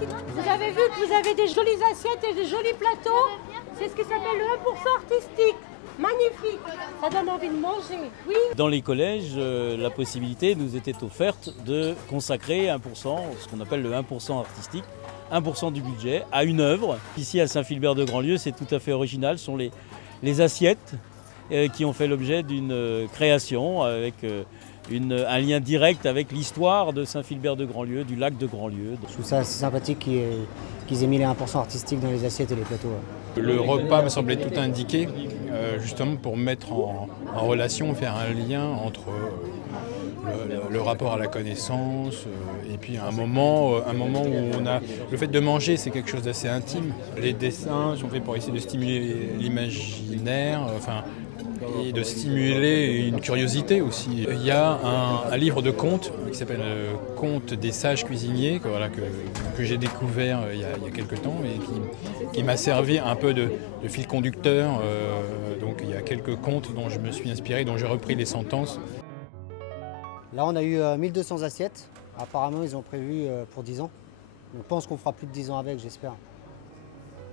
Vous avez vu que vous avez des jolies assiettes et des jolis plateaux. C'est ce qui s'appelle le 1% artistique. Magnifique, ça donne envie de manger, oui. Dans les collèges, la possibilité nous était offerte de consacrer 1%, ce qu'on appelle le 1% artistique, 1% du budget à une œuvre. Ici à Saint-Philbert-de-Grandlieu, c'est tout à fait original, ce sont les assiettes qui ont fait l'objet d'une création avec un lien direct avec l'histoire de Saint-Philbert-de-Grandlieu, du lac de Grandlieu. Je trouve ça assez sympathique qu'ils aient mis les 1% artistiques dans les assiettes et les plateaux. Le repas me semblait tout indiqué, justement pour mettre en relation, faire un lien entre le rapport à la connaissance et puis un moment où on a... Le fait de manger, c'est quelque chose d'assez intime. Les dessins sont faits pour essayer de stimuler l'imaginaire, et de stimuler une curiosité aussi. Il y a un livre de contes qui s'appelle Contes des sages cuisiniers que j'ai découvert il y a quelques temps et qui m'a servi un peu de fil conducteur. Donc il y a quelques contes dont je me suis inspiré, dont j'ai repris les sentences. Là on a eu 1200 assiettes, apparemment ils ont prévu pour 10 ans. On pense qu'on fera plus de 10 ans avec, j'espère.